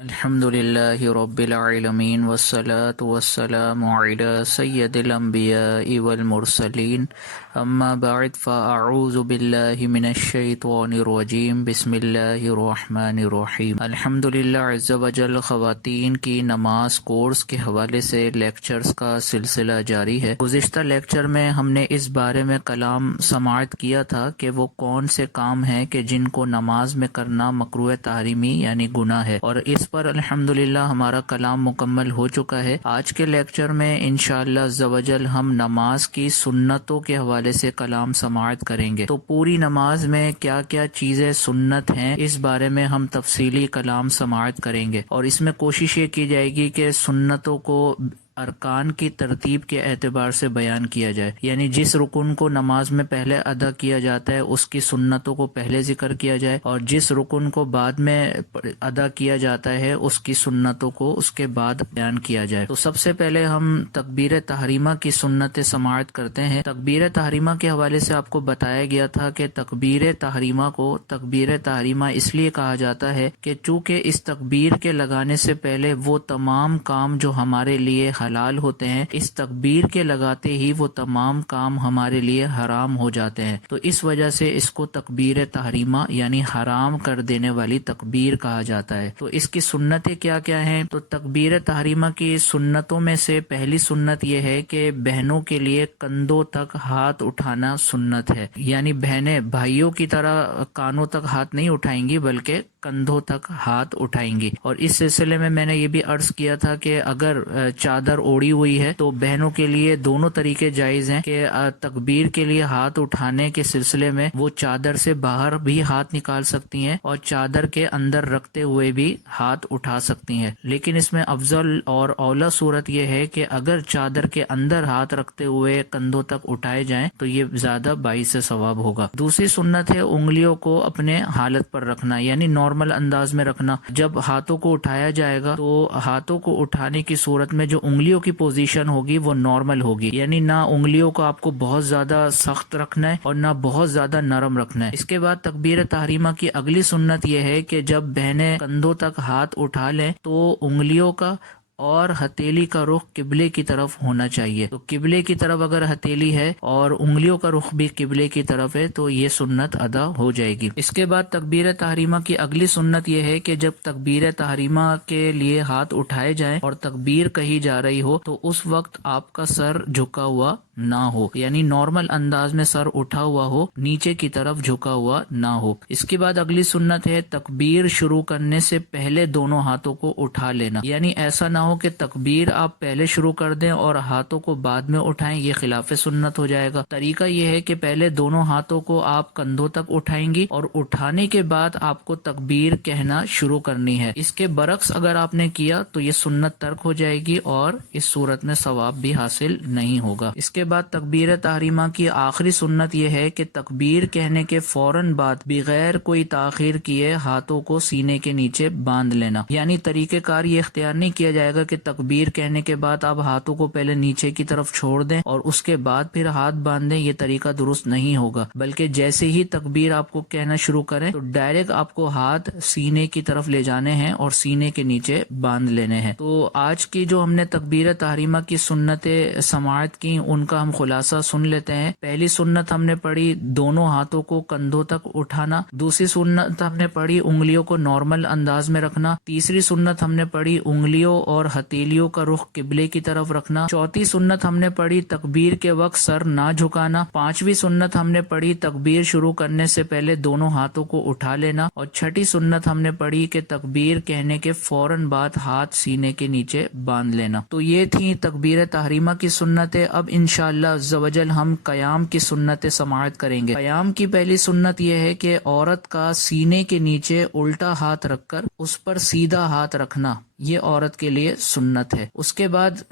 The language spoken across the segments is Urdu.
الحمد للہ رب العالمین والصلاة والسلام علی سید الانبیاء والمرسلین اما بعد فاعوذ باللہ من الشیطان الرجیم بسم اللہ الرحمن الرحیم۔ الحمد للہ عز و جل خواتین کی نماز کورس کے حوالے سے لیکچرز کا سلسلہ جاری ہے۔ گزشتہ لیکچر میں ہم نے اس بارے میں کلام سماعت کیا تھا کہ وہ کون سے کام ہیں کہ جن کو نماز میں کرنا مکروہ تحریمی یعنی گناہ ہے، اور اس پر الحمدللہ ہمارا کلام مکمل ہو چکا ہے۔ آج کے لیکچر میں انشاءاللہ عز و جل ہم نماز کی سنتوں کے حوالے سے کلام سماعت کریں گے۔ تو پوری نماز میں کیا کیا چیزیں سنت ہیں اس بارے میں ہم تفصیلی کلام سماعت کریں گے، اور اس میں کوشش یہ کی جائے گی کہ سنتوں کو ارکان کی ترتیب کے اعتبار سے بیان کیا جائے، یعنی جس رکن کو نماز میں پہلے ادا کیا جاتا ہے اس کی سنتوں کو پہلے ذکر کیا جائے، اور جس رکن کو بعد میں ادا کیا جاتا ہے اس کی سنتوں کو اس کے بعد بیان کیا جائے۔ تو سب سے پہلے ہم تکبیر تحریمہ کی سنت سماعت کرتے ہیں۔ تکبیر تحریمہ کے حوالے سے آپ کو بتایا گیا تھا کہ تکبیر تحریمہ کو تکبیر تحریمہ اس لیے کہا جاتا ہے کہ چونکہ اس تکبیر کے لگانے سے پہلے وہ تمام کام جو ہمارے لیے حلال ہوتے ہیں، اس تکبیر کے لگاتے ہی وہ تمام کام ہمارے لیے حرام ہو جاتے ہیں، تو اس وجہ سے اس کو تکبیر تحریمہ یعنی حرام کر دینے والی تکبیر کہا جاتا ہے۔ تو اس کی سنتیں کیا کیا ہیں؟ تو تکبیر تحریمہ کی سنتوں میں سے پہلی سنت یہ ہے کہ بہنوں کے لیے کندھوں تک ہاتھ اٹھانا سنت ہے، یعنی بہنیں بھائیوں کی طرح کانوں تک ہاتھ نہیں اٹھائیں گی بلکہ کندھوں تک ہاتھ اٹھائیں گی۔ اور اس سلسلے میں نے یہ بھی عرض کیا تھا کہ اگر چادر اوڑی ہوئی ہے تو بہنوں کے لیے دونوں طریقے جائز ہیں کہ تکبیر کے لیے ہاتھ اٹھانے کے سلسلے میں وہ چادر سے باہر بھی ہاتھ نکال سکتی ہیں اور چادر کے اندر رکھتے ہوئے بھی ہاتھ اٹھا سکتی ہیں، لیکن اس میں افضل اور اولا صورت یہ ہے کہ اگر چادر کے اندر ہاتھ رکھتے ہوئے کندھوں تک اٹھائے جائیں تو یہ زیادہ باعث ثواب ہوگا۔ دوسری سنت ہے انگلیوں کو اپنے حالت پر رکھنا، یعنی نارمل انداز میں رکھنا۔ جب ہاتھوں کو اٹھایا جائے گا تو ہاتھوں کو اٹھانے کی صورت میں جو انگلیوں کی پوزیشن ہوگی وہ نارمل ہوگی، یعنی نہ انگلیوں کو آپ کو بہت زیادہ سخت رکھنا ہے اور نہ بہت زیادہ نرم رکھنا ہے۔ اس کے بعد تکبیر تحریمہ کی اگلی سنت یہ ہے کہ جب بہنیں کندھوں تک ہاتھ اٹھا لیں تو انگلیوں کا اور ہتھیلی کا رخ قبلے کی طرف ہونا چاہیے۔ تو قبلے کی طرف اگر ہتھیلی ہے اور انگلیوں کا رخ بھی قبلے کی طرف ہے تو یہ سنت ادا ہو جائے گی۔ اس کے بعد تکبیر تحریمہ کی اگلی سنت یہ ہے کہ جب تکبیر تحریمہ کے لیے ہاتھ اٹھائے جائیں اور تکبیر کہی جا رہی ہو تو اس وقت آپ کا سر جھکا ہوا نہ ہو، یعنی نارمل انداز میں سر اٹھا ہوا ہو، نیچے کی طرف جھکا ہوا نہ ہو۔ اس کے بعد اگلی سنت ہے تکبیر شروع کرنے سے پہلے دونوں ہاتھوں کو اٹھا لینا، یعنی ایسا نہ ہو کہ تکبیر آپ پہلے شروع کر دیں اور ہاتھوں کو بعد میں اٹھائیں، یہ خلاف سنت ہو جائے گا۔ طریقہ یہ ہے کہ پہلے دونوں ہاتھوں کو آپ کندھوں تک اٹھائیں گی اور اٹھانے کے بعد آپ کو تکبیر کہنا شروع کرنی ہے۔ اس کے برعکس اگر آپ نے کیا تو یہ سنت ترک ہو جائے گی اور اس صورت میں ثواب بھی حاصل نہیں ہوگا۔ اس کے بعد تکبیر تحریمہ کی آخری سنت یہ ہے کہ تکبیر کہنے کے فوراً بعد بغیر کوئی تاخیر کیے ہاتھوں کو سینے کے نیچے باندھ لینا، یعنی طریقہ کار یہ اختیار نہیں کیا جائے گا کہ تکبیر کہنے کے بعد آپ ہاتھوں کو پہلے نیچے کی طرف چھوڑ دیں اور اس کے بعد پھر ہاتھ باندھ دیں، یہ طریقہ درست نہیں ہوگا، بلکہ جیسے ہی تکبیر آپ کو کہنا شروع کریں تو ڈائریکٹ آپ کو ہاتھ سینے کی طرف لے جانے ہیں اور سینے کے نیچے باندھ لینے ہیں۔ تو آج کی جو ہم نے تکبیر تحریمہ کی سنتیں سماعت کی ان کا ہم خلاصہ سن لیتے ہیں۔ پہلی سنت ہم نے پڑھی دونوں ہاتھوں کو کندھوں تک اٹھانا، دوسری سنت ہم نے پڑھی انگلیوں کو نارمل انداز میں رکھنا، تیسری سنت ہم نے پڑھی انگلیوں اور ہتھیلیوں کا رخ قبلے کی طرف رکھنا، چوتھی سنت ہم نے پڑھی تکبیر کے وقت سر نہ جھکانا، پانچویں سنت ہم نے پڑھی تکبیر شروع کرنے سے پہلے دونوں ہاتھوں کو اٹھا لینا، اور چھٹی سنت ہم نے پڑھی کہ تکبیر کہنے کے فوراً بعد ہاتھ سینے کے نیچے باندھ لینا۔ تو یہ تھی تکبیر تحریمہ کی سنتیں۔ اب انشاءاللہ عز و جل ہم قیام کی سنتیں سماعت کریں گے۔ قیام کی پہلی سنت یہ ہے کہ عورت کا سینے کے نیچے الٹا ہاتھ رکھ کر اس پر سیدھا ہاتھ رکھنا، یہ عورت کے لیے سنت ہے۔ اس کے بعد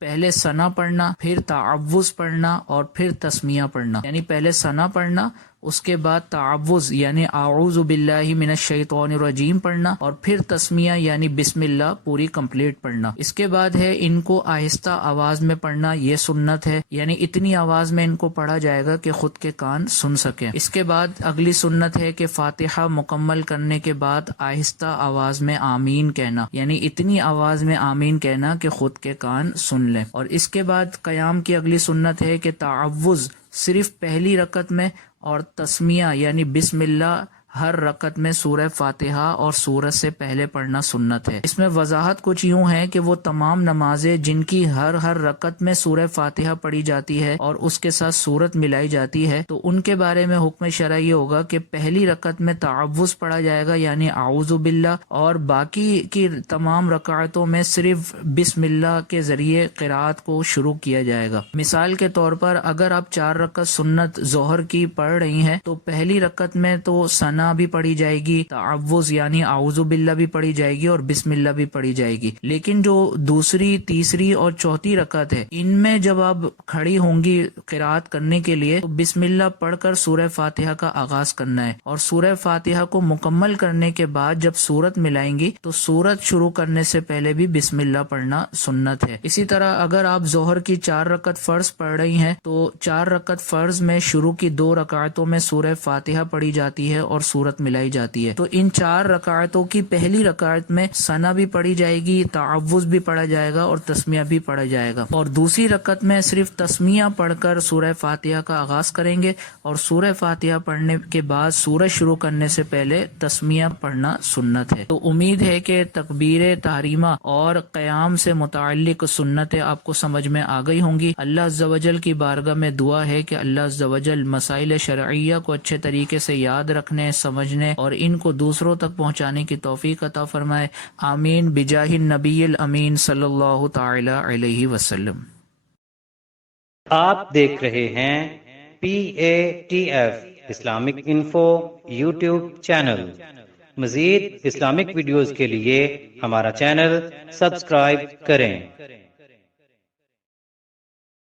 پہلے ثنا پڑھنا، پھر تعوذ پڑھنا اور پھر تسمیہ پڑھنا، یعنی پہلے ثنا پڑھنا اس کے بعد تعوذ یعنی اعوذ باللہ من الشیطان الرجیم پڑھنا، اور پھر تسمیہ یعنی بسم اللہ پوری کمپلیٹ پڑھنا۔ اس کے بعد ہے ان کو آہستہ آواز میں پڑھنا، یہ سنت ہے، یعنی اتنی آواز میں ان کو پڑھا جائے گا کہ خود کے کان سن سکیں۔ اس کے بعد اگلی سنت ہے کہ فاتحہ مکمل کرنے کے بعد آہستہ آواز میں آمین کہنا، یعنی اتنی آواز میں آمین کہنا کہ خود کے کان سن لیں۔ اور اس کے بعد قیام کی اگلی سنت ہے کہ تعوذ صرف پہلی رکعت میں اور تسمیہ یعنی بسم اللہ ہر رکعت میں سورہ فاتحہ اور سورت سے پہلے پڑھنا سنت ہے۔ اس میں وضاحت کچھ یوں ہے کہ وہ تمام نمازیں جن کی ہر رکعت میں سورہ فاتحہ پڑھی جاتی ہے اور اس کے ساتھ سورت ملائی جاتی ہے، تو ان کے بارے میں حکم شرعی یہ ہوگا کہ پہلی رکعت میں تعوذ پڑھا جائے گا یعنی اعوذ باللہ، اور باقی کی تمام رکعتوں میں صرف بسم اللہ کے ذریعے قرات کو شروع کیا جائے گا۔ مثال کے طور پر اگر آپ 4 رکعت سنت ظہر کی پڑھ رہی ہیں تو پہلی رکعت میں تو ثنا بھی پڑھی جائے گی، تعوذ یعنی اعوذ باللہ بھی پڑھی جائے گی اور بسم اللہ بھی پڑھی جائے گی، لیکن جو دوسری، تیسری اور چوتھی رکعت ہے ان میں جب آپ کھڑی ہوں گی قرات کرنے کے لیے تو بسم اللہ پڑھ کر سورہ فاتحہ کا آغاز کرنا ہے، اور سورہ فاتحہ کو مکمل کرنے کے بعد جب سورت ملائیں گی تو سورت شروع کرنے سے پہلے بھی بسم اللہ پڑھنا سنت ہے۔ اسی طرح اگر آپ ظہر کی 4 رکعت فرض پڑھ رہی ہیں تو 4 رکعت فرض میں شروع کی 2 رکعتوں میں سورہ فاتحہ پڑھی جاتی ہے اور سورت ملائی جاتی ہے، تو ان 4 رکعتوں کی پہلی رکعت میں ثنا بھی پڑھی جائے گی، تعوذ بھی پڑھا جائے گا اور تسمیہ بھی پڑھا جائے گا، اور دوسری رکعت میں صرف تسمیہ پڑھ کر سورہ فاتحہ کا آغاز کریں گے، اور سورہ فاتحہ پڑھنے کے بعد سورت شروع کرنے سے پہلے تسمیہ پڑھنا سنت ہے۔ تو امید ہے کہ تکبیر تحریمہ اور قیام سے متعلق سنتیں آپ کو سمجھ میں آ گئی ہوں گی۔ اللہ عز و جل کی بارگاہ میں دعا ہے کہ اللہ عز و جل مسائل شرعیہ کو اچھے طریقے سے یاد رکھنے، سمجھنے اور ان کو دوسروں تک پہنچانے کی توفیق عطا فرمائے، آمین، بجاہ النبی الامین صلی اللہ تعالی علیہ وسلم۔ آپ دیکھ رہے ہیں PATF Islamic info YouTube channel. مزید اسلامک ویڈیوز کے لیے ہمارا چینل سبسکرائب کریں۔